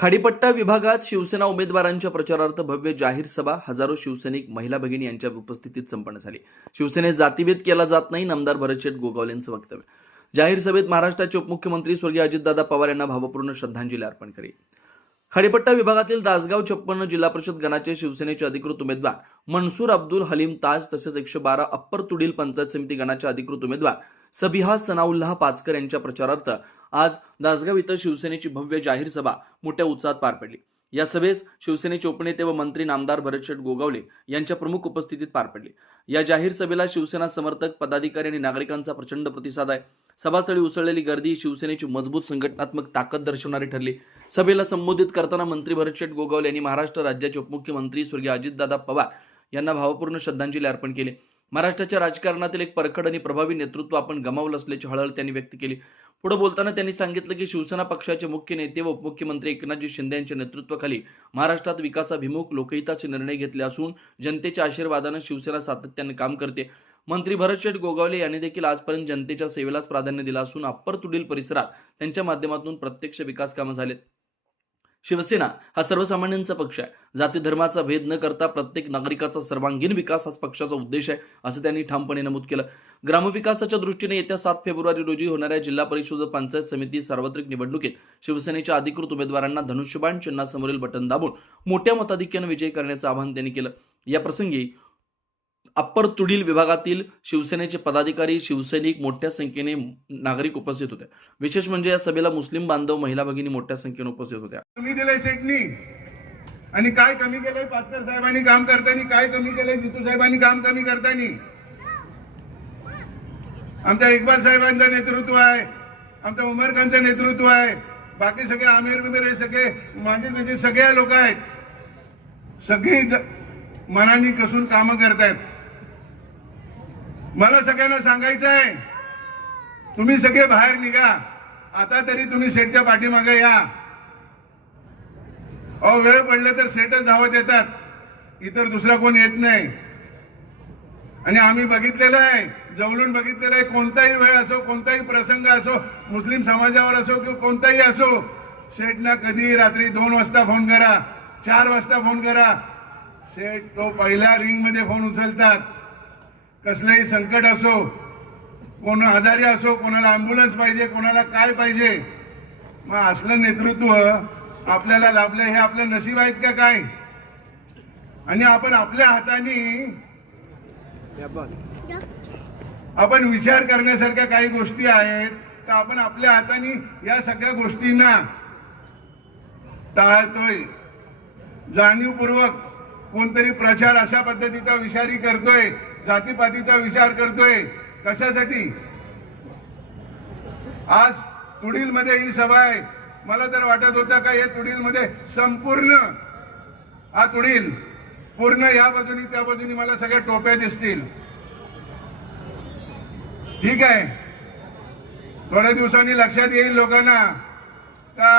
खाडीपट्टा विभागात शिवसेना उमेदवारांच्या प्रचारार्थ भव्य जाहीर सभा, हजारो शिवसैनिक महिला भगिनी यांच्या उपस्थितीत संपन्न झाली. शिवसेनेत जातीभेद केला जात नाही, नामदार भरतशेठ गोगावले यांचं वक्तव्य. जाहीर सभेत महाराष्ट्राचे उपमुख्यमंत्री स्वर्गीय अजितदादा पवार यांना भावपूर्ण श्रद्धांजली अर्पण केली. खाडीपट्टा विभागातील दासगाव 56 जिल्हा परिषद गणाचे शिवसेनेचे अधिकृत उमेदवार मनसूर अब्दुल हलीम ताज तसेच 112 अप्पर तुडील पंचायत समिती गणाचे अधिकृत उमेदवार सबिहा सनाउल्लाह पाचकर यांच्या प्रचारार्थ आज दासगाव इथं शिवसेनेची भव्य जाहीर सभा मोठ्या उत्साहात पार पडली. या सभेस शिवसेनेचे उपनेते व मंत्री नामदार भरतशेठ गोगावले यांच्या प्रमुख उपस्थितीत पार पडली. या जाहीर सभेला शिवसेना समर्थक, पदाधिकारी आणि नागरिकांचा प्रचंड प्रतिसाद आहे. सभास्थळी उसळलेली गर्दी शिवसेनेची मजबूत संघटनात्मक ताकद दर्शवणारी ठरली. सभेला संबोधित करताना मंत्री भरतशेठ गोगावले यांनी महाराष्ट्र राज्याचे उपमुख्यमंत्री स्वर्गीय अजितदादा पवार यांना भावपूर्ण श्रद्धांजली अर्पण केली. महाराष्ट्राच्या राजकारणातील एक परखड आणि प्रभावी नेतृत्व आपण गमावलं असल्याची हळहळ त्यांनी व्यक्त केली. पुढे बोलताना त्यांनी सांगितलं की शिवसेना पक्षाचे मुख्य नेते व उपमुख्यमंत्री एकनाथजी शिंदे यांच्या नेतृत्वाखाली महाराष्ट्रात विकासाभिमुख लोकहिताचे निर्णय घेतले असून जनतेच्या आशीर्वादाने शिवसेना सातत्याने काम करते. मंत्री भरतशेठ गोगावले यांनी देखील आजपर्यंत जनतेच्या सेवेलाच प्राधान्य दिलं असून अप्पर तुडील परिसरात त्यांच्या माध्यमातून प्रत्यक्ष विकास कामं झालेत. शिवसेना हा सर्वसामान्यांचा पक्ष आहे. जाती धर्माचा भेद न करता प्रत्येक नागरिकाचा सर्वांगीण विकास हाच पक्षाचा उद्देश आहे, असं त्यांनी ठामपणे नमूद केलं. ग्रामविकासाच्या दृष्टीने येत्या 7 फेब्रुवारी रोजी होणाऱ्या जिल्हा परिषद पंचायत समिती सार्वत्रिक निवडणुकीत शिवसेनेच्या अधिकृत उमेदवारांना धनुष्यबाण चिन्हासमोरील बटन दाबून मोठ्या मताधिक्याने विजयी करण्याचं आवाहन त्यांनी केलं. या प्रसंगी अप्पर तुडील विभागातील शिवसेनेचे पदाधिकारी, शिवसैनिक, मोठ्या संख्येने नागरिक उपस्थित होते. विशेष म्हणजे या सभेला मुस्लिम बांधव, महिला भगिनी मोठ्या संख्येने उपस्थित होत्या. कमी दिलंय शेटनी आणि काय कमी केलंय पाचकर साहेबांनी काम करताना, काय कमी केलंय जितू साहेबांनी काम कमी करताना. आमच्या इक्बाल साहेबांचं नेतृत्व आहे, आमच्या उमर खानचं नेतृत्व आहे, बाकी सगळे आमिर बिमीर हे सगळे माझे सगळे लोक आहेत. सगळी मनाने कसून कामं करतायत. मला सगळ्यांना सांगायचं आहे, तुम्ही सगळे बाहेर निघा. आता तरी तुम्ही सेटच्या पाठीमागे या. अहो, वेळ पडले तर सेटच धावत येतात, इतर दुसरा कोण येत नाही. आणि आम्ही बघितलेलं आहे, जवळून बघितलेलं आहे. कोणताही वेळ असो, कोणताही प्रसंग असो, मुस्लिम समाजावर असो किंवा कोणताही असो, सेटना कधी रात्री 2 वाजता फोन करा, 4 वाजता फोन करा, सेट तो पहिल्या रिंग मध्ये फोन उचलतात. कसलंही संकट असो, कोण आजारी असो, कोणाला अँब्युलन्स पाहिजे, कोणाला काय पाहिजे. मग असलं नेतृत्व आपल्याला लाभलं हे आपलं नशीब आहेत का काय? आणि आपण आपल्या हाताने आपण विचार करण्यासारख्या काही गोष्टी आहेत तर आपण आपल्या हाताने या सगळ्या गोष्टींना टाळतोय. जाणीवपूर्वक कोणतरी प्रचार अशा पद्धतीचा विचारी करतोय, जातीपातीचा विचार करतोय. कशासाठी? आज तुडील मध्ये ही सभा आहे. मला तर वाटत होतं का या तुडील मध्ये संपूर्ण हा तुडील पूर्ण या बाजूनी त्या बाजूनी मला सगळ्या टोप्या दिसतील. ठीक आहे, थोड्या दिवसांनी लक्षात येईल लोकांना का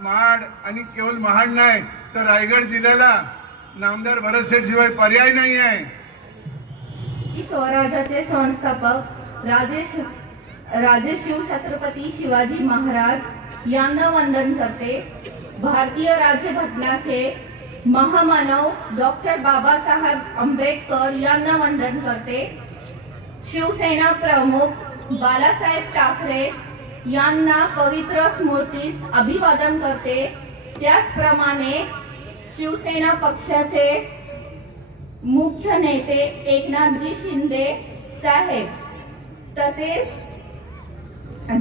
महाड आणि केवळ महाड नाही तर रायगड जिल्ह्याला नामदार भरतशेठ शिवाय पर्याय नाही आहे. स्वराज्याचे संस्थापक राजे शिवछत्रपती शिवाजी महाराज यांना वंदन करते. भारतीय राज्यघटनाचे महामानव डॉक्टर बाबासाहेब आंबेडकर यांना वंदन करते. शिवसेना प्रमुख बाळासाहेब ठाकरे यांना पवित्र स्मृतीस अभिवादन करते. त्याचप्रमाणे शिवसेना पक्षाचे मुख्य नेते एकनाथजी शिंदे साहेब तसेच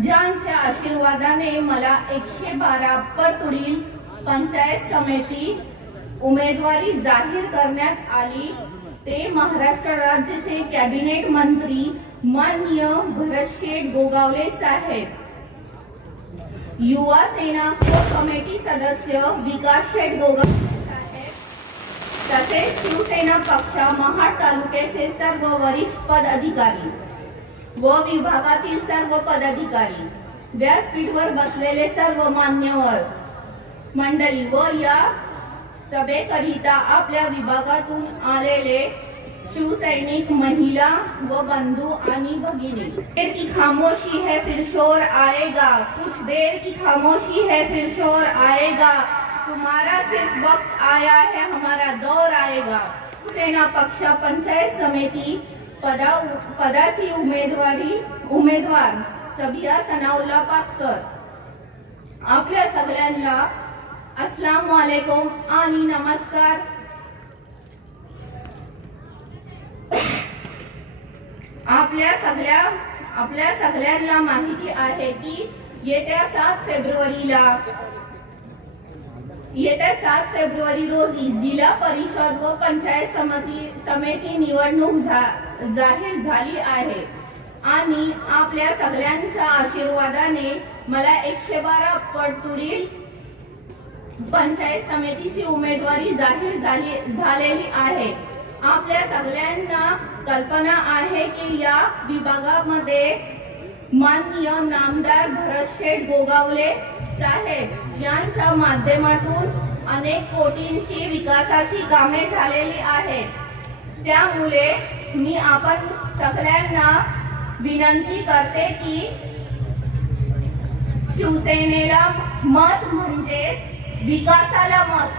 ज्यांच्या आशीर्वादाने मला 112 अप्पर तुडील पंचायत समिती उमेदवारी जाहीर करण्यात आली ते महाराष्ट्र राज्याचे कॅबिनेट मंत्री माननीय भरतशेठ गोगावले साहेब, युवा सेना कोर कमिटी सदस्य विकास शेठ गोगावले साहेब तसेच शिवसेना पक्ष महाड तालुक्याचे सर्व वरिष्ठ पदाधिकारी व विभागातील सर्व पदाधिकारी, व्यासपीठावर बसलेले सर्व मान्यवर मंडळी व या सभेकरिता आपल्या विभागातून आलेले शिवसैनिक, महिला व बंधू आणि भगिनी. देर की खामोशी है फिर शोर आएगा, कुछ देर की खामोशी है फिर शोर आएगा. तुम्हारा सिर्फ वक्त आया है, हमारा दौर आएगा. शिवसेना पक्ष पंचायत समिती पदाची उमेदवार सबिया सनाउल्ला पाचकर. आपल्या सगळ्यांना अस्सलाम वालेकुम आणि नमस्कार. आपल्या सगळ्यांना माहिती आहे की येत्या 7 फेब्रुवारी रोजी जिल्हा परिषद व पंचायत समिती निवडणूक जाहीर झाली आहे आणि आपल्या सगळ्यांच्या आशीर्वादाने मला 112 पडतुरील पंचायत समितीची उमेदवारी जाहीर झालेली आहे. आपल्या सगळ्यांना कल्पना आहे की या विभागामध्ये माननीय नामदार भरतशेठ गोगावले साहेब यांच्या माध्यमातून अनेक कोटींची विकासाची कामे झालेली आहेत. त्यामुळे मी आपण सगळ्यांना विनंती करते की शिवसेनेला मत म्हणजे विकासाला मत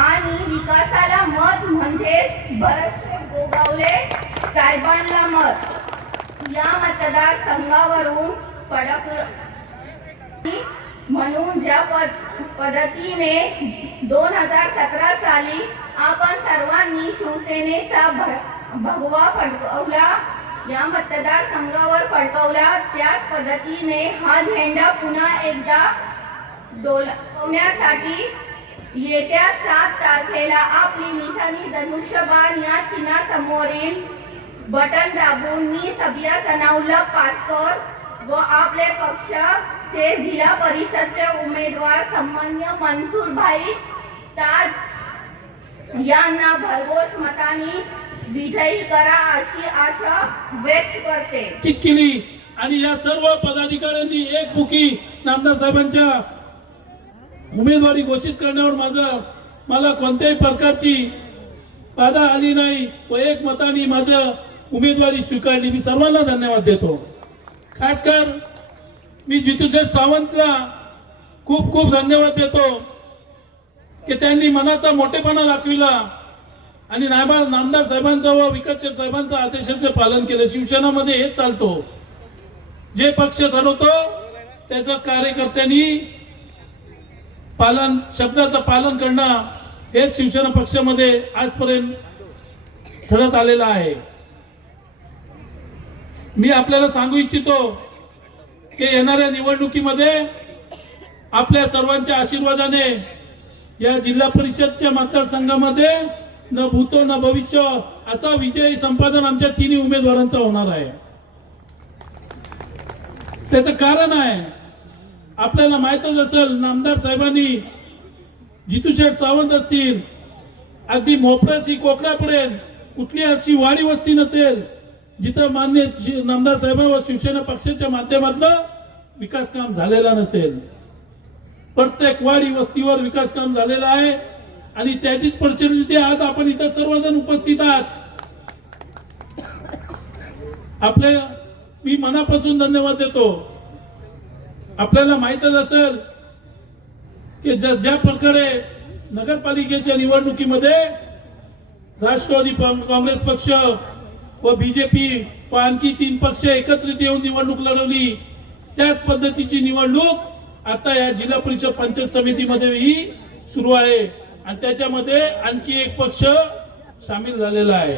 आणि विकासाला मत म्हणजे भरतशेठ गोगावले साहेबांना मत. या मतदारसंघावरून म्हणून ज्या पद्धतीने 2017 साली आपण सर्वांनी शिवसेनेचा भगवा फडकवला, या मतदारसंघावर फडकवला, त्याच पद्धतीने हा झेंडा पुन्हा एकदा डोलवण्यासाठी येत्या 7 तारखेला आपली निशाणी धनुष्यबाण या चिन्हासमोरील बटन दाबून मी सबिया सनाउल्ला पाचकर व आपले पक्षाचे जिल्हा परिषदचे उमेदवार सन्मान्य मनसूरभाई ताज यांना भरघोस मतांनी विजयी करा अशी आशा व्यक्त करते. केली आणि या सर्व पदाधिकाऱ्यांनी एकमुखी नामदार साहेबांच्या उमेदवारी घोषित करण्यावर मला कोणत्याही प्रकारची बाधा आली नाही व एकमताने माझं उमेदवारी स्वीकारली. मी सर्वांना धन्यवाद देतो. खासकर मी जितूशेठ सावंतला खूप खूप धन्यवाद देतो की त्यांनी मनाचा मोठेपणा दाखविला आणि नामदार साहेबांचा व विकासशेठ साहेबांचा आदेशाचे पालन केलं. शिवसेनेमध्ये हेच चालतो, जे पक्ष ठरवतो त्याचं कार्यकर्त्यांनी शब्दाचं पालन करणं हे शिवसेना पक्षामध्ये आजपर्यंत ठरत आलेलं आहे. मी आपल्याला सांगू इच्छितो की येणाऱ्या निवडणुकीमध्ये आपल्या सर्वांच्या आशीर्वादाने या जिल्हा परिषदच्या मतदारसंघामध्ये न भूतो न भविष्य असा विजयी संपादन आमच्या तिन्ही उमेदवारांचा होणार आहे. त्याचं कारण आहे, आपल्याला माहितच असेल, नामदार साहेबांनी जितूशेठ सावंत असतील, अगदी मोपळाशी कोकणापर्यंत कुठली अशी वाडी वस्ती नसेल जिथं मान्य नामदार साहेबांवर शिवसेना पक्षाच्या माध्यमातून विकास काम झालेला नसेल. प्रत्येक वाडी वस्तीवर विकास काम झालेलं आहे आणि त्याचीच परिस्थिती आज आपण इथं सर्वजण उपस्थित आहात. मी मनापासून धन्यवाद देतो. आपल्याला माहितच असेल की ज्या प्रकारे नगरपालिकेच्या निवडणुकीमध्ये राष्ट्रवादी काँग्रेस पक्ष व बीजेपी व आणखी 3 पक्ष एकत्रित येऊन निवडणूक लढवली, त्याच पद्धतीची निवडणूक आता या जिल्हा परिषद पंचायत समितीमध्येही सुरू आहे आणि त्याच्यामध्ये आणखी एक पक्ष सामील झालेला आहे.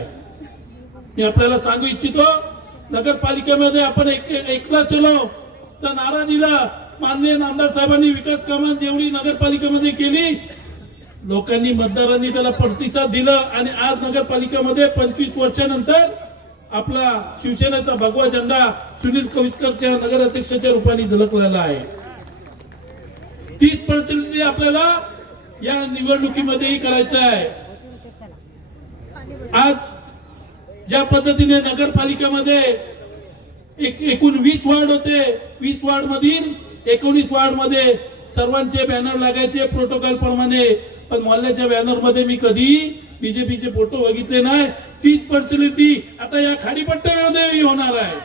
मी आपल्याला सांगू इच्छितो, नगरपालिकेमध्ये आपण एकला चलो चा नारा दिला. माननीय नामदार साहेबांनी विकास कामं जेवढी नगरपालिकेमध्ये केली, लोकांनी मतदारांनी त्याला प्रतिसाद दिला आणि आज नगरपालिकेमध्ये 25 वर्षानंतर आपला शिवसेनेचा भगवा झेंडा सुनील कविस्करच्या नगराध्यक्षाच्या रूपाने झळकलेला आहे. तीच परिस्थिती आपल्याला या निवडणुकीमध्येही करायचं आहे. आज ज्या पद्धतीने नगरपालिकेमध्ये एकूण 20 वार्ड होते, 20 वार्ड मधील 19 वार्ड मध्ये सर्वांचे बॅनर लागायचे प्रोटोकॉल प्रमाणे, पण मोहल्ल्याच्या बॅनर मध्ये मी कधी बीजेपीचे फोटो बघितले नाही. तीच परिस्थिती आता या खाडीपट्ट्यामध्ये होणार आहे.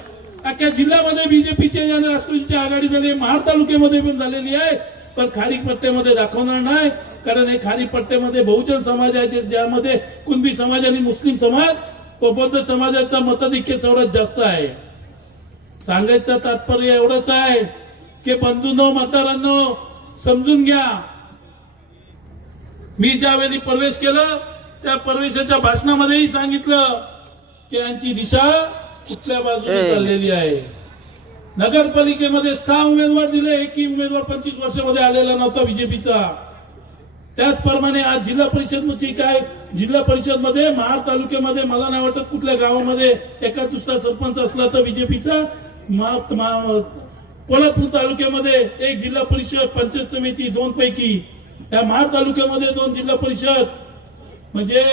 अख्ख्या जिल्ह्यामध्ये बीजेपीचे राष्ट्रवादीची आघाडी झाली, महाड तालुक्यामध्ये पण झालेली आहे पण खाडी पट्ट्यामध्ये दाखवणार नाही, कारण हे खाडी पट्ट्यामध्ये बहुजन समाज आहे, ज्यामध्ये कुणबी समाज आणि मुस्लिम समाज व बौद्ध समाजाचा मताधिक्य सर्वात जास्त आहे. सांगायचं तात्पर्य एवढंच आहे की बंधूंनो, मतदारांनो, समजून घ्या. मी ज्यावेळी प्रवेश केला त्या प्रवेशाच्या भाषणामध्येही सांगितलं की यांची दिशा कुठल्या बाजूने चाललेली आहे. नगरपालिकेमध्ये 6 उमेदवार दिले, एकही उमेदवार 25 वर्षामध्ये आलेला नव्हता बीजेपीचा. त्याचप्रमाणे आज जिल्हा परिषदची काय, जिल्हा परिषद मध्ये महाड तालुक्यामध्ये मला नाही वाटत कुठल्या गावामध्ये एका दुसरा सरपंच असला तर बीजेपीचा. कोल्हापूर तालुक्यामध्ये एक जिल्हा परिषद, पंचायत समिती 2 पैकी, या महाड तालुक्यामध्ये 2 जिल्हा परिषद. म्हणजे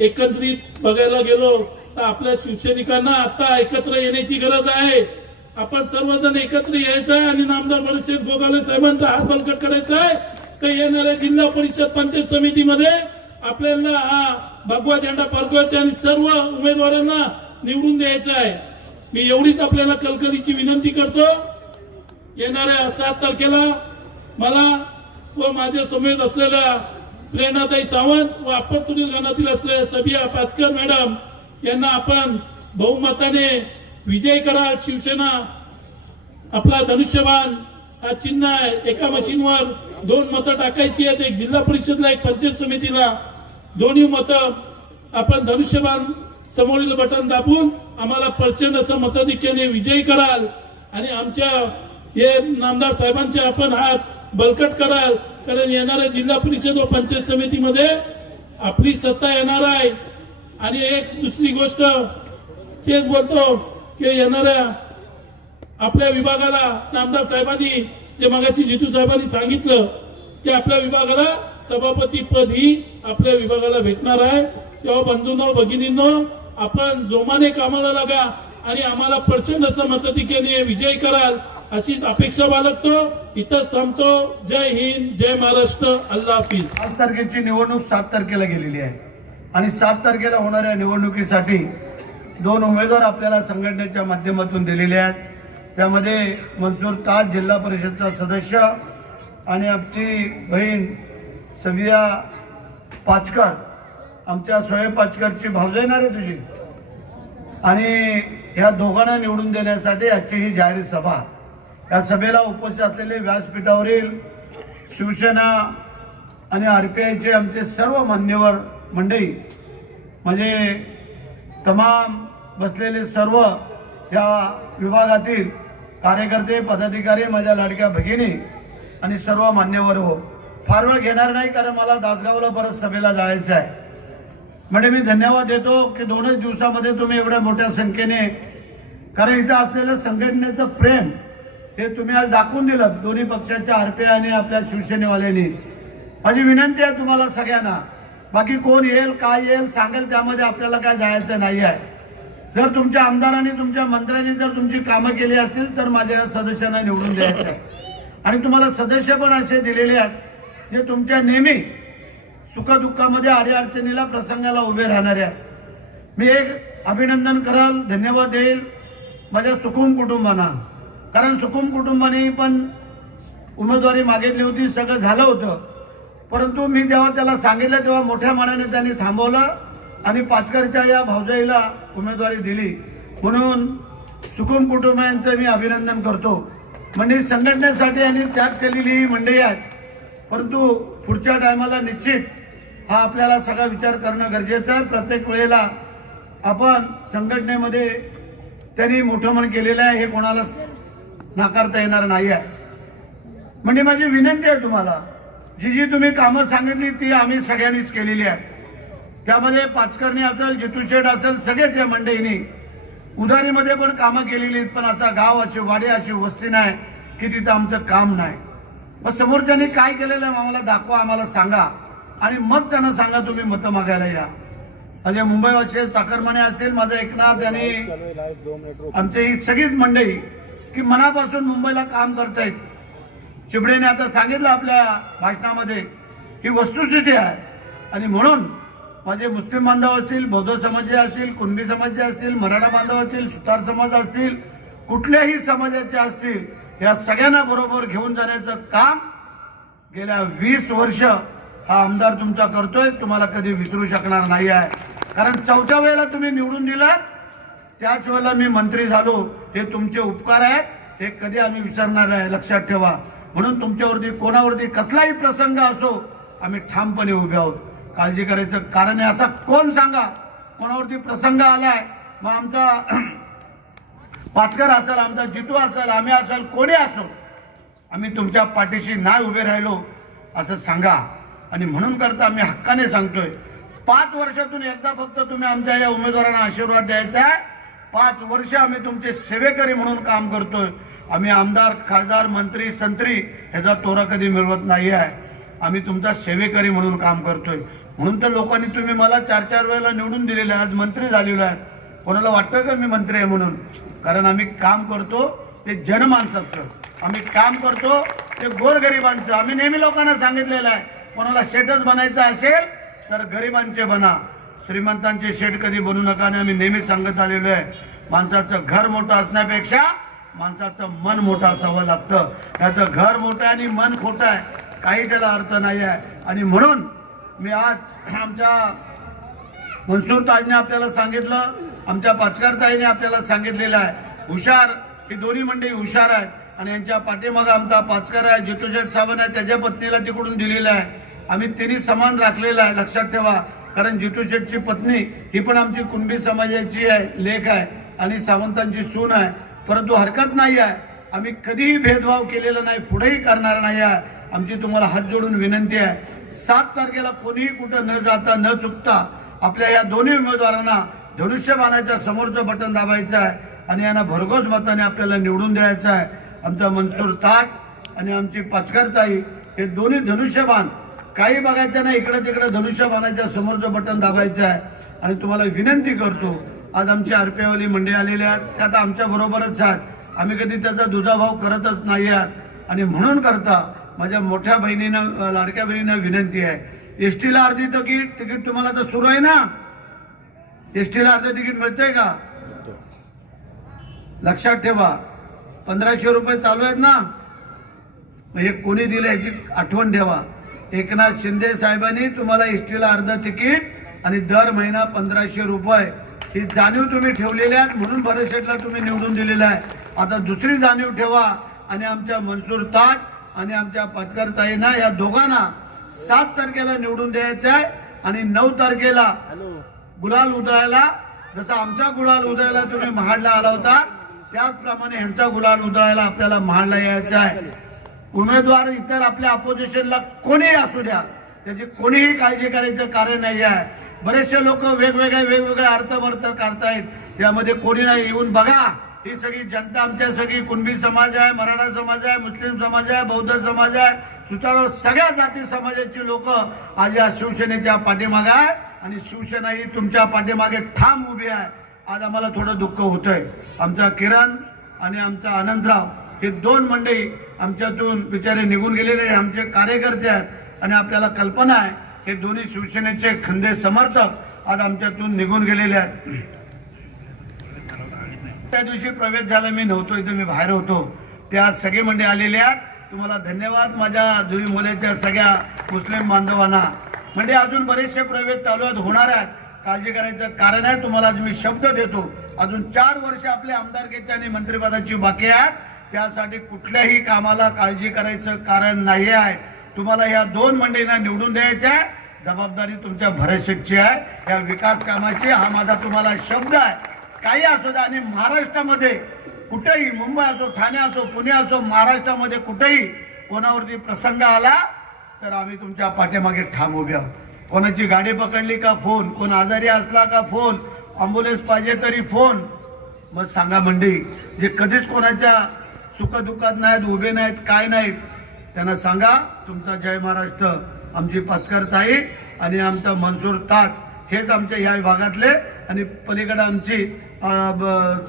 एकत्रित बघायला गेलो तर आपल्या शिवसैनिकांना आता एकत्र येण्याची गरज आहे. आपण सर्वजण एकत्र यायचं आहे आणि नामदार बडशेठ गोगावले साहेबांचा हात बळकट करायचा आहे. तर येणाऱ्या जिल्हा परिषद पंचायत समितीमध्ये आपल्याला हा भगवा झेंडा फडकवायचा आणि सर्व उमेदवारांना निवडून द्यायचा आहे. मी एवढीच आपल्याला कळकळीची विनंती करतो. येणाऱ्या 7 तारखेला मला व माझ्या समेत असलेल्या प्रेरणाताई सावंत व अप्पर तुरील गणातील असलेल्या सबिया पाचकर मॅडम यांना आपण बहुमताने विजय कराल. शिवसेना आपला धनुष्यबाण हा चिन्ह आहे. एका मशीनवर 2 मतं टाकायची आहेत, एक जिल्हा परिषदला, एक पंचायत समितीला. दोन्ही मतं आपण धनुष्यबाण समोरील बटन दाबून आम्हाला प्रचंड असं मताधिक्याने विजयी कराल आणि आमच्या हे नामदार साहेबांचे आपण हात बळकट कराल. कारण येणाऱ्या जिल्हा परिषद व पंचायत समितीमध्ये आपली सत्ता येणार आहे. आणि एक दुसरी गोष्ट तेच बोलतो की येणाऱ्या आपल्या विभागाला नामदार साहेबांनी जे मगाशी जितू साहेबांनी सांगितलं की आपल्या विभागाला सभापती पद ही आपल्या विभागाला भेटणार आहे. तेव्हा बंधूंनो, भगिनींनो, आपण जोमाने कामाला लागा आणि आम्हाला प्रचंड असं मताधिक्याने विजय कराल अशीच अपेक्षा बाळगतो. इथंच थांबतो. जय हिंद, जय महाराष्ट्र, अल्लाह हाफिज. 5 तारखेची निवडणूक 7 तारखेला गेलेली आहे आणि 7 तारखेला होणाऱ्या निवडणुकीसाठी 2 उमेदवार आपल्याला संघटनेच्या माध्यमातून दिलेले आहेत. त्यामध्ये मनसूर ताज जिल्हा परिषदचा सदस्य आणि आमची बहीण सबिया पाचकर, आमच्या सोहेब पाचकरची भावजाई येणार आहे तुझी. आणि ह्या दोघांना निवडून देण्यासाठी आजची ही जाहीर सभा. या सभेला उपस्थित असलेले व्यासपीठावरील शिवसेना आणि RPIचे आमचे सर्व मान्यवर मंडळी, म्हणजे तमाम बसलेले सर्व या विभागातील कार्यकर्ते, पदाधिकारी, माझ्या लाडक्या भगिनी आणि सर्व मान्यवर हो. फार वेळ घेणार नाही कारण मला दासगावला परत सभेला जायचं आहे. म्हणजे मी धन्यवाद देतो की 2च दिवसामध्ये तुम्ही एवढ्या मोठ्या संख्येने, कारण इथं असलेलं संघटनेचं प्रेम हे तुम्ही आज दाखवून दिलं दोन्ही पक्षाच्या RPI आणि आपल्या शिवसेनेवाल्यांनी. माझी विनंती आहे तुम्हाला सगळ्यांना, बाकी कोण येईल काय येईल सांगेल त्यामध्ये आपल्याला काय जायचं नाही आहे. जर तुमच्या आमदारांनी, तुमच्या मंत्र्यांनी जर तुमची कामं केली असतील तर माझ्या सदस्यांना निवडून द्यायचं आहे. आणि तुम्हाला सदस्य पण असे दिलेले आहेत जे तुमच्या नेहमी सुखदुःखामध्ये, अडीअडचणीला, प्रसंगाला उभे राहणारे आहेत. मी एक अभिनंदन कराल, धन्यवाद देईल माझ्या सुकुम कुटुंबांना. कारण सुकुम कुटुंबाने पण उमेदवारी मागितली होती, सगळं झालं होतं. परंतु मी जेव्हा त्याला सांगितलं तेव्हा मोठ्या मनाने त्यांनी थांबवलं आणि पाचकरच्या या भावजाईला उमेदवारी दिली. म्हणून सुकुम कुटुंबियांचं मी अभिनंदन करतो. म्हणजे संघटनेसाठी यांनी त्याग केलेली ही मंडळी आहेत. परंतु पुढच्या टायमाला निश्चित हा आपल्याला सगळा विचार करणं गरजेचं आहे. प्रत्येक वेळेला आपण संघटनेमध्ये त्यांनी मोठं मन केलेलं आहे हे कोणाला नाकारता येणार नाही आहे. म्हणजे माझी विनंती आहे तुम्हाला, जी जी तुम्ही कामं सांगितली ती आम्ही सगळ्यांनीच केलेली आहेत. त्यामध्ये पाचकर्णी असेल, जितू शेठ असेल, सगळेच या मंडळींनी उधारीमध्ये पण कामं केलेली आहेत. पण असा गाव, अशी वाडी, अशी वस्ती नाही की तिथं आमचं काम नाही. मग समोरच्यांनी काय केलेलं आहे आम्हाला दाखवा, आम्हाला सांगा आणि मग त्यांना सांगा तुम्ही मतं मागायला या. म्हणजे मुंबईवासी चाकरमाने असतील, माझं एकनाथ आणि आमची ही सगळीच मंडळी की मनापासून मुंबईला काम करतायत. चिबडेने आता सांगितलं आपल्या भाषणामध्ये ही वस्तुस्थिती आहे. आणि म्हणून माझे मुस्लिम बांधव असतील, बौद्ध समाज असतील, कुणबी समाज असतील, मराठा बांधव असतील, सुतार समाज असतील, कुठल्याही समाजाचे असतील, या सगळ्यांना बरोबर घेऊन जाण्याचं काम गेल्या 20 वर्ष हा आमदार तुमचा करतोय, तुम्हाला कधी विसरू शकणार नाही आहे. कारण 4थ्या वेळेला तुम्ही निवडून दिलात, त्याच वेळेला मी मंत्री झालो. हे तुमचे उपकार आहेत, हे कधी आम्ही विसरणार आहे, लक्षात ठेवा. म्हणून तुमच्यावरती कोणावरती कसलाही प्रसंग असो, आम्ही ठामपणे उभे आहोत. काळजी करायचं कारण आहे. असा कोण सांगा कोणावरती प्रसंग आलाय, मग आमचा पाचकर असेल, आमचा जितू असेल, आम्ही असेल, कोणी असो, आम्ही तुमच्या पाठीशी नाही उभे राहिलो असं सांगा. आणि म्हणून करता आम्ही हक्काने सांगतोय, 5 वर्षातून एकदा फक्त तुम्ही आमच्या या उमेदवारांना आशीर्वाद द्यायचा आहे. 5 वर्ष आम्ही तुमचे सेवेकरी म्हणून काम करतोय. आम्ही आमदार, खासदार, मंत्री, संत्री ह्याचा तोरा कधी मिळवत नाही आहे. आम्ही तुमचा सेवेकरी म्हणून काम करतोय. म्हणून तर लोकांनी तुम्ही मला 4-4 वेळेला निवडून दिलेले आहे, आज मंत्री झालेलो आहे. कोणाला वाटतं का मी मंत्री आहे म्हणून? कारण आम्ही काम करतो ते जनमानसाचं, आम्ही काम करतो ते गोरगरिबांचं. आम्ही नेहमी लोकांना सांगितलेलं आहे, कोणाला शेठच बनायचं असेल तर गरिबांचे बना, श्रीमंतांचे शेठ कधी बनू नका. आणि आम्ही नेहमी सांगत आलेलो आहे, माणसाचं घर मोठं असण्यापेक्षा माणसाचं मन मोठं असावं लागतं. त्याचं घर मोठं आहे आणि मन खोटं आहे, काही त्याला अर्थ नाही आहे. आणि म्हणून मी आज आमच्या मनसूर ताईने आपल्याला सांगितलं, आमच्या पाचकर ताईने आपल्याला सांगितलेलं आहे, हुशार, ही दोन्ही मंडळी हुशार आहेत. आणि यांच्या पाठीमागं आमचा पाचकर आहे, जितूशेठ सावंत आहे, त्याच्या पत्नीला तिकडून दिलेलं आहे. आम्ही तिन्ही समान राखलेलं आहे, लक्षात ठेवा. कारण जितूशेठची पत्नी ही पण आमची कुणबी समाजाची आहे, लेक आहे आणि सावंतांची सून आहे. परंतु हरकत नाही आहे, आम्ही कधीही भेदभाव केलेला नाही, पुढेही करणार नाही आहे. आमची तुम्हाला हात जोडून विनंती आहे, 7 तारखेला कोणीही कुठं न जाता न चुकता आपल्या या दोन्ही उमेदवारांना धनुष्यबाणाच्या समोरचं बटन दाबायचं आहे आणि यांना भरघोस मताने आपल्याला निवडून द्यायचं आहे. आमचा मनसूर ताज आणि आमची पाचकर ताई हे दोन्ही धनुष्यबाण, काही बघायचं नाही, इकडे तिकडे धनुष्यबाणाच्या समोरचं बटन दाबायचं आहे. आणि तुम्हाला विनंती करतो, आज आमची आरपीआयवाली मंडळी आलेली आहेत, त्यात आमच्या बरोबरच आहेत. आम्ही कधी त्याचा दुजाभाव करतच नाही आहात. आणि म्हणून करता माझ्या मोठ्या बहिणीनं, लाडक्या बहिणीनं विनंती आहे, एसटीला अर्धी तिकीट तुम्हाला तर सुरू आहे ना, एसटीला अर्ध तिकीट मिळतंय का? लक्षात ठेवा, 1500 रुपये चालू आहेत ना, मग हे कोणी दिलं याची आठवण ठेवा. एकनाथ शिंदे साहेबांनी तुम्हाला एसटीला अर्ध तिकीट आणि दर महिना 1500 रुपये ही जाणीव तुम्ही ठेवलेली आहेत, म्हणून भरतशेठला तुम्ही निवडून दिलेलं आहे. आता दुसरी जाणीव ठेवा आणि आमच्या मनसूर ताज आणि आमच्या पाचकर ताईंना, या दोघांना 7 तारखेला निवडून द्यायचं आहे. आणि 9 तारखेला गुलाल उधळायला, जसं आमचा गुलाल उधळायला तुम्ही महाडला आला होता, त्याचप्रमाणे ह्यांचा गुलाल उधळायला आपल्याला महाडला यायचा आहे. उमेदवार इतर आपल्या अपोजिशनला कोणीही असू द्या, त्याची कोणीही काळजी करायचं कारण नाही आहे. बरेचसे लोक वेगवेगळे अर्थ काढतायत, त्यामध्ये कोणी नाही. येऊन बघा, ही सगळी जनता आमच्या सगळी कुणबी समाज आहे, मराठा समाज आहे, मुस्लिम समाज आहे, बौद्ध समाज आहे, सुतार, सगळ्या जाती समाजाची लोक आज या शिवसेनेच्या पाठीमागे आहे. आणि शिवसेना ही तुमच्या पाठीमागे ठाम उभी आहे. आज आम्हाला थोडं दुःख होतंय, आमचा किरण आणि आमचा अनंतराव हे 2 मंडळी आमच्यातून बिचारे निघून गेलेले आमचे कार्यकर्ते आहेत. आणि आपल्याला कल्पना आहे, हे दोन्ही शिवसेनेचे खंदे समर्थक आज आमच्यातून निघून गेलेले आहेत. त्या दिवशी प्रवेश झाला, मी नव्हतो इथे, मी बाहेर होतो. त्या सगळे मंडळी आलेले आहेत. तुम्हाला धन्यवाद माझ्या जुई मुलेच्या सगळ्या मुस्लिम बांधवांना. म्हणजे अजून बरेचसे प्रवेश चालू आहेत, होणार आहेत, काळजी करायचं कारण आहे. तुम्हाला आज मी शब्द देतो, अजून 4 वर्ष आपल्या आमदारकीच्या आणि मंत्रिपदाची बाकी आहेत. त्यासाठी कुठल्याही कामाला काळजी करायचं कारण नाही आहे. तुम्हाला या 2 मंडळींना निवडून द्यायचं आहे. जबाबदारी तुमच्या भरतशेठची आहे, या विकास कामाची. हा माझा तुम्हाला शब्द आहे. काही असू द्या, आणि महाराष्ट्रामध्ये कुठेही, मुंबई असो, ठाणे असो, पुणे असो, महाराष्ट्रामध्ये कुठेही कोणावरती प्रसंग आला तर आम्ही तुमच्या पाठीमागे ठाम उभे आहोत. कोणाची गाडी पकडली का फोन, कोण आजारी असला का फोन, अँब्युलन्स पाहिजे तरी फोन. मग सांगा मंडळी, जे कधीच कोणाच्या सुखदुःखात नाहीत, उभे नाहीत, काय नाहीत, त्यांना सांगा तुमचा जय महाराष्ट्र. आमची पाचकर ताई आणि आमचा मनसूर ताज हेच आमच्या या भागातले. आणि पलीकडे आमची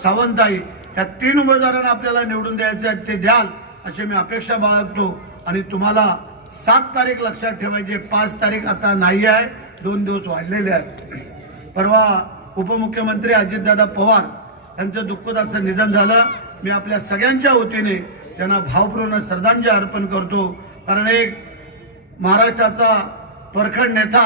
सावंताई, ह्या 3 उमेदवारांना आपल्याला निवडून द्यायचे आहेत, ते द्याल अशी मी अपेक्षा बाळगतो. आणि तुम्हाला 7 तारीख लक्षात ठेवायची, 5 तारीख आता नाही आहे, 2 दिवस वाढलेले आहेत. परवा उपमुख्यमंत्री अजितदादा पवार यांचं दुःखद असं निधन झालं. मी आपल्या सगळ्यांच्या वतीने त्यांना भावपूर्ण श्रद्धांजली अर्पण करतो. कारण एक महाराष्ट्राचा परखड नेता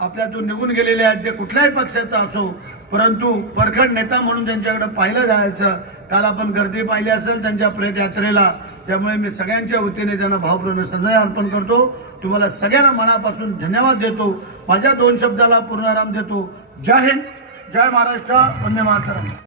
आपल्यातून निघून गेलेले आहेत, ते कुठल्याही पक्षाचा असो, परंतु परखड नेता म्हणून त्यांच्याकडे पाहिलं जायचं. काल आपण गर्दी पाहिली असेल त्यांच्या प्रेत यात्रेला. त्यामुळे मी सगळ्यांच्या वतीने त्यांना भावपूर्ण श्रद्धा अर्पण करतो. तुम्हाला सगळ्यांना मनापासून धन्यवाद देतो. माझ्या 2 शब्दाला पूर्णविराम देतो. जय हिंद, जय महाराष्ट्र, वंदे मातरम.